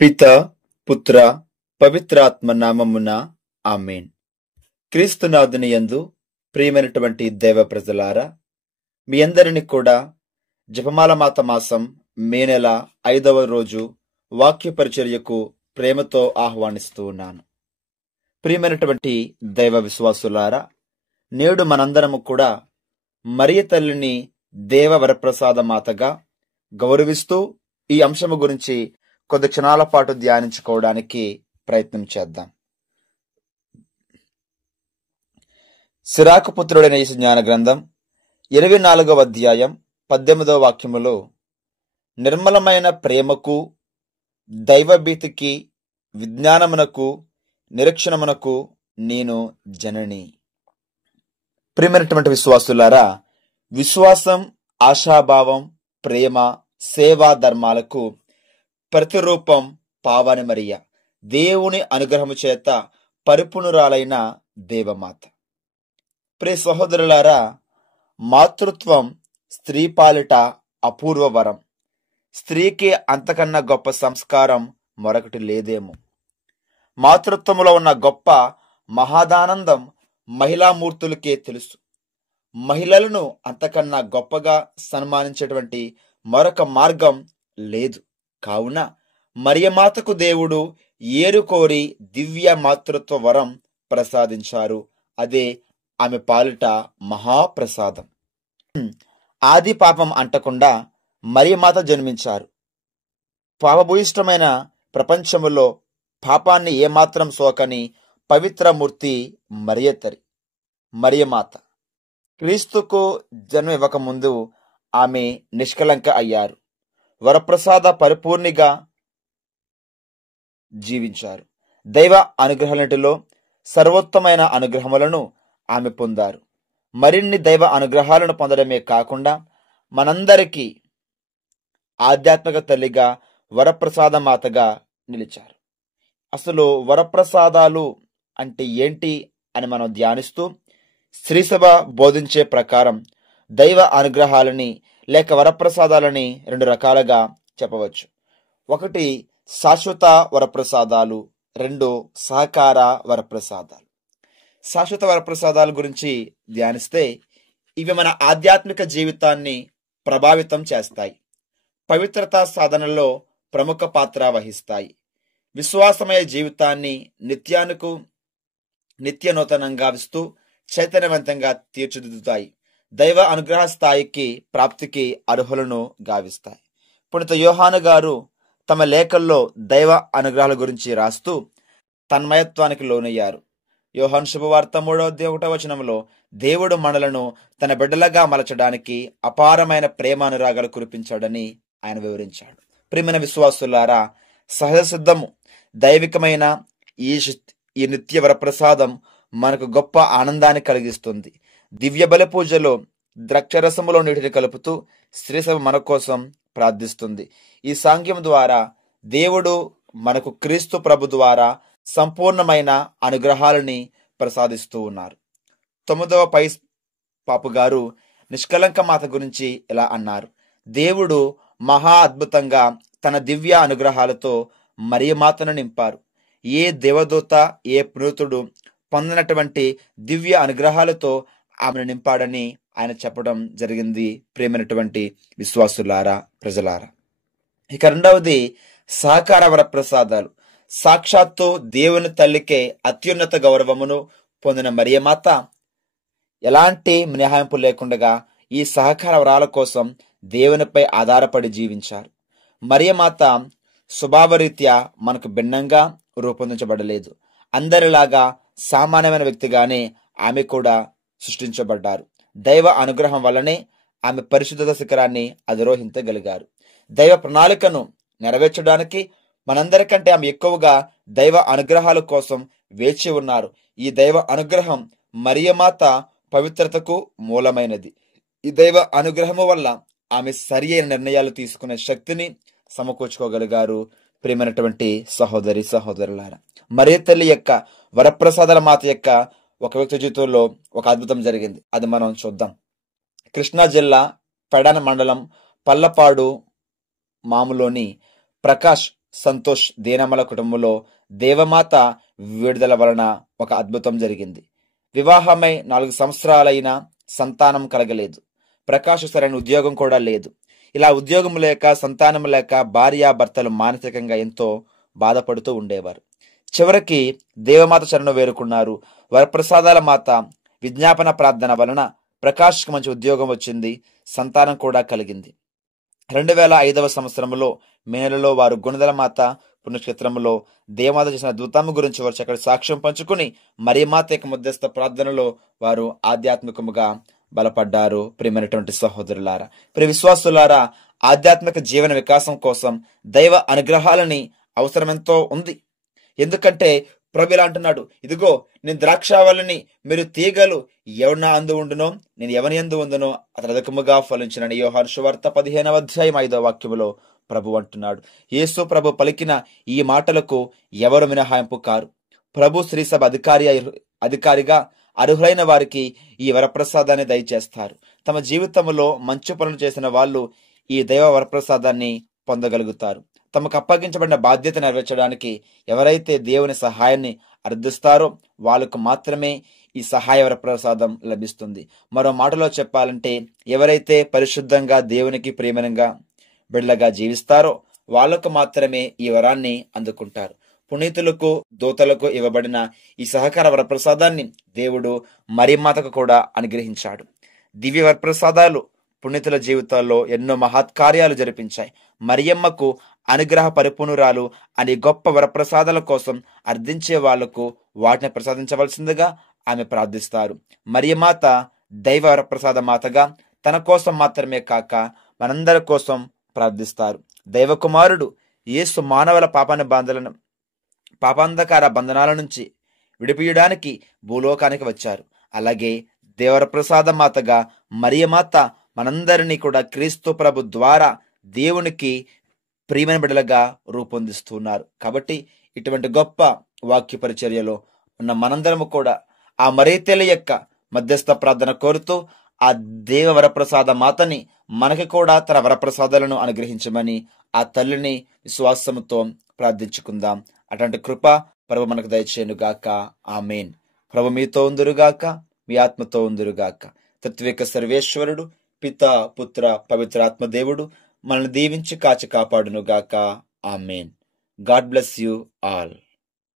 పిత పుత్ర పవిత్రాత్మ నామమున ఆమేన్. క్రీస్తునాథుని యందు ప్రియమైనటువంటి దేవ ప్రజలారా, మీ అందరిని కూడా జపమాల మాత మాసం మే నెల 5వ రోజు వాక్య పరిచర్యకు ప్రేమతో ఆహ్వానిస్తూ ఉన్నాను. ప్రియమైనటువంటి దైవ విశ్వాసులారా, నేడు మనందరము కూడా మరియ తల్లిని దేవ వరప్రసాద మాతగా గౌరవిస్తూ ఈ అంశము గురించి కొద్ది క్షణాల పాటు ధ్యానించుకోవడానికి ప్రయత్నం చేద్దాం. సిరాకు పుత్రుడైన యేసు జ్ఞాన గ్రంథం 24వ అధ్యాయం 18వ వాక్యములో, నిర్మలమైన ప్రేమకు, దైవభీతికి, విజ్ఞానమునకు, నిరీక్షణమునకు నేను జనని. ప్రియమైనటువంటి విశ్వాసులారా, విశ్వాసం, ఆశాభావం, ప్రేమ, సేవా ధర్మాలకు ప్రతిరూపం పావని మరియ, దేవుని అనుగ్రహము చేత పరిపూర్ణురాలైన దేవమాత. ప్రియ సహోదరులారా, మాతృత్వం స్త్రీ పాలిట అపూర్వ వరం. స్త్రీకి అంతకన్నా గొప్ప సంస్కారం మరొకటి లేదేమో. మాతృత్వములో ఉన్న గొప్ప మహాదానందం మహిళామూర్తులకే తెలుసు. మహిళలను అంతకన్నా గొప్పగా సన్మానించేటువంటి మరొక మార్గం లేదు. కావున మరియమాతకు దేవుడు ఏరుకోరి దివ్య మాతృత్వ వరం ప్రసాదించారు. అదే ఆమె పాలిట మహాప్రసాదం. ఆది పాపం అంటకుండా మరియమాత జన్మించారు. పాపభూయిష్టమైన ప్రపంచములో పాపాన్ని ఏమాత్రం సోకని పవిత్రమూర్తి మరియమాత. క్రీస్తుకు జన్మ ఇవ్వకముందు ఆమె నిష్కలంక అయ్యారు. వరప్రసాద పరిపూర్ణిగా జీవించారు. దైవ అనుగ్రహాలన్నిటిలో సర్వోత్తమైన అనుగ్రహములను ఆమె పొందారు. మరిన్ని దైవ అనుగ్రహాలను పొందడమే కాకుండా మనందరికీ ఆధ్యాత్మిక తల్లిగా, వరప్రసాద మాతగా నిలిచారు. అసలు వరప్రసాదాలు అంటే ఏంటి అని మనం ధ్యానిస్తూ, శ్రీసభ బోధించే ప్రకారం దైవ అనుగ్రహాలని లేక వరప్రసాదాలని 2 రకాలుగా చెప్పవచ్చు. 1 శాశ్వత వరప్రసాదాలు, 2 సహకార వరప్రసాదాలు. శాశ్వత వరప్రసాదాల గురించి ధ్యానిస్తే, ఇవి మన ఆధ్యాత్మిక జీవితాన్ని ప్రభావితం చేస్తాయి. పవిత్రతా సాధనలో ప్రముఖ పాత్ర వహిస్తాయి. విశ్వాసమయ జీవితాన్ని నిత్య నూతనంగా గావిస్తూ చైతన్యవంతంగా తీర్చిదిద్దుతాయి. దైవ అనుగ్రహ స్థాయికి ప్రాప్తికి అర్హులను గావిస్తాయి. పునీత యోహాను గారు తమ లేఖల్లో దైవ అనుగ్రహాల గురించి రాస్తూ తన్మయత్వానికి లోనయ్యారు. యోహాను శుభవార్త 3వ అధ్యాయం 1వ వచనంలో, దేవుడు మనలను తన బిడ్డలుగా మలచడానికి అపారమైన ప్రేమ అనురాగాలు కురిపించాడని ఆయన వివరించాడు. ప్రియమైన విశ్వాసులారా, సహజ సిద్ధము దైవికమైన ఈ నిత్య వరప్రసాదం మనకు గొప్ప ఆనందాన్ని కలిగిస్తుంది. దివ్య బలి పూజలో ద్రాక్షరసములో నీటిని కలుపుతూ శ్రీసభ మన కోసం ప్రార్థిస్తుంది. ఈ సాంగ్యం ద్వారా దేవుడు మనకు క్రీస్తు ప్రభు ద్వారా సంపూర్ణమైన అనుగ్రహాలని ప్రసాదిస్తూ ఉన్నారు. 9వ పైస్ పాపు గారు నిష్కలంక మాత గురించి ఇలా అన్నారు: దేవుడు మహా అద్భుతంగా తన దివ్య అనుగ్రహాలతో మరియమాతను నింపారు. ఏ దేవదూత, ఏ పునీతుడు పొందినటువంటి దివ్య అనుగ్రహాలతో ఆమెను నింపాడని ఆయన చెప్పడం జరిగింది. ప్రేమైనటువంటి విశ్వాసులారా, ప్రజలారా, ఇక 2వది సహకార వరప్రసాదాలు. సాక్షాత్తు దేవుని తల్లికే అత్యున్నత గౌరవమును పొందిన మరియమాత ఎలాంటి మినహాయింపు లేకుండా ఈ సహకార వరాల కోసం దేవునిపై ఆధారపడి జీవించారు. మరియమాత స్వభావరీత్యా మనకు భిన్నంగా రూపొందించబడలేదు. అందరిలాగా సామాన్యమైన వ్యక్తిగానే ఆమె కూడా సృష్టించబడ్డారు. దైవ అనుగ్రహం వల్లనే ఆమె పరిశుద్ధత శిఖరాన్ని అధిరోహించగలిగారు. దైవ ప్రణాళికను నెరవేర్చడానికి మనందరికంటే ఆమె ఎక్కువగా దైవ అనుగ్రహాల కోసం వేచి ఉన్నారు. ఈ దైవ అనుగ్రహం మరియమాత పవిత్రతకు మూలమైనది. ఈ దైవ అనుగ్రహము వల్ల ఆమె సరి అయిన నిర్ణయాలు తీసుకునే శక్తిని సమకూర్చుకోగలిగారు. ప్రియమైనటువంటి సహోదరి సహోదరులారా, మరియ తల్లి యొక్క వరప్రసాదాల మాత యొక్క ఒక వ్యక్తి జీవితంలో ఒక అద్భుతం జరిగింది. అది మనం చూద్దాం. కృష్ణా జిల్లా పెడన మండలం పల్లపాడు మాములోని ప్రకాష్ సంతోష్ దీనమ్మల కుటుంబంలో దేవమాత విడుదల వలన ఒక అద్భుతం జరిగింది. వివాహమై 4 సంవత్సరాలైనా సంతానం కలగలేదు. ప్రకాష్ సరైన ఉద్యోగం కూడా లేదు. ఇలా ఉద్యోగం లేక, సంతానం లేక భార్యాభర్తలు మానసికంగా ఎంతో బాధపడుతూ ఉండేవారు. చివరికి దేవమాత శరణు వేరుకున్నారు. వరప్రసాదాల మాత విజ్ఞాపన ప్రార్థన వలన ప్రకాష్కి మంచి ఉద్యోగం వచ్చింది. సంతానం కూడా కలిగింది. 2005వ సంవత్సరంలో మే నెలలో వారు గుణదల మాత పుణ్యక్షేత్రంలో దేవమాత చేసిన అద్భుతం గురించి వారు అక్కడ సాక్ష్యం పంచుకుని మరియమాత యొక్క మధ్యస్థ ప్రార్థనలో వారు ఆధ్యాత్మికముగా బలపడ్డారు. ప్రియమైనటువంటి సహోదరులారా, ప్రియ విశ్వాసులారా, ఆధ్యాత్మిక జీవన వికాసం కోసం దైవ అనుగ్రహాలని అవసరమెంతో ఉంది. ఎందుకంటే ప్రభు ఇలా అంటున్నాడు, ఇదిగో నేను ద్రాక్షావళిని, మీరు తీగలు, ఎవరి నా అందు ఉండునో నేను ఎవని యందు ఉందునో అతను అధికముగా ఫలించినని యోహాను సువార్త 15వ అధ్యాయం 5వ వాక్యములో ప్రభు అంటున్నాడు. యేసు ప్రభు పలికిన ఈ మాటలకు ఎవరు మినహాయింపు కారు. ప్రభు శ్రీసభ అధికారిగా అర్హులైన వారికి ఈ వరప్రసాదాన్ని దయచేస్తారు. తమ జీవితంలో మంచి పనులు చేసిన వాళ్ళు ఈ దైవ వరప్రసాదాన్ని పొందగలుగుతారు. తమకు అప్పగించబడిన బాధ్యత నెరవేర్చడానికి ఎవరైతే దేవుని సహాయాన్ని అర్థిస్తారో వాళ్ళకు మాత్రమే ఈ సహాయ వరప్రసాదం లభిస్తుంది. మరో మాటలో చెప్పాలంటే, ఎవరైతే పరిశుద్ధంగా దేవునికి ప్రియమనంగా బిడ్డలుగా జీవిస్తారో వాళ్లకు మాత్రమే ఈ వరాన్ని అందుకుంటారు. పునీతులకు, దూతలకు ఇవ్వబడిన ఈ సహకార వరప్రసాదాన్ని దేవుడు మరియమాతకు కూడా అనుగ్రహించాడు. దివ్య వరప్రసాదాలు పునీతుల జీవితాల్లో ఎన్నో మహత్కార్యాలు జరిపించాయి. మరియమ్మకు అనుగ్రహ పరిపూర్ణురాలు అనే గొప్ప వరప్రసాదాల కోసం అర్థించే వాళ్లకు వాటిని ప్రసాదించవలసిందిగా ఆమె ప్రార్థిస్తారు. మరియమాత దైవ వరప్రసాద మాతగా తన కోసం మాత్రమే కాక మనందరి కోసం ప్రార్థిస్తారు. దైవ కుమారుడు యేసు మానవుల పాపాంధకార బంధనాల నుంచి విడిపియడానికి భూలోకానికి వచ్చారు. అలాగే దేవరప్రసాద మాతగా మరియమాత మనందరినీ కూడా క్రీస్తు ప్రభు ద్వారా దేవునికి ప్రియమైన బిడ్డలుగా రూపొందిస్తున్నారు. కాబట్టి ఇటువంటి గొప్ప వాక్య పరిచర్యలో ఉన్న మనందరము కూడా ఆ మరియతల్లి యొక్క మధ్యస్థ ప్రార్థన కోరుతూ ఆ దేవ వరప్రసాద మాతని మనకి కూడా తన వరప్రసాదాలను అనుగ్రహించమని ఆ తల్లిని విశ్వాసముతో ప్రార్థించుకుందాం. అటువంటి కృప ప్రభు మనకు దయచేయునుగాక. ఆమేన్. ప్రభు మీతో ఉందురుగాక, మీ ఆత్మతో ఉందురుగాక. త్రిత్విక సర్వేశ్వరుడు పిత, పుత్ర, పవిత్రాత్మ దేవుడు మనల్ని దీవించి కాచి కాపాడునుగాక. Amen. God bless you all.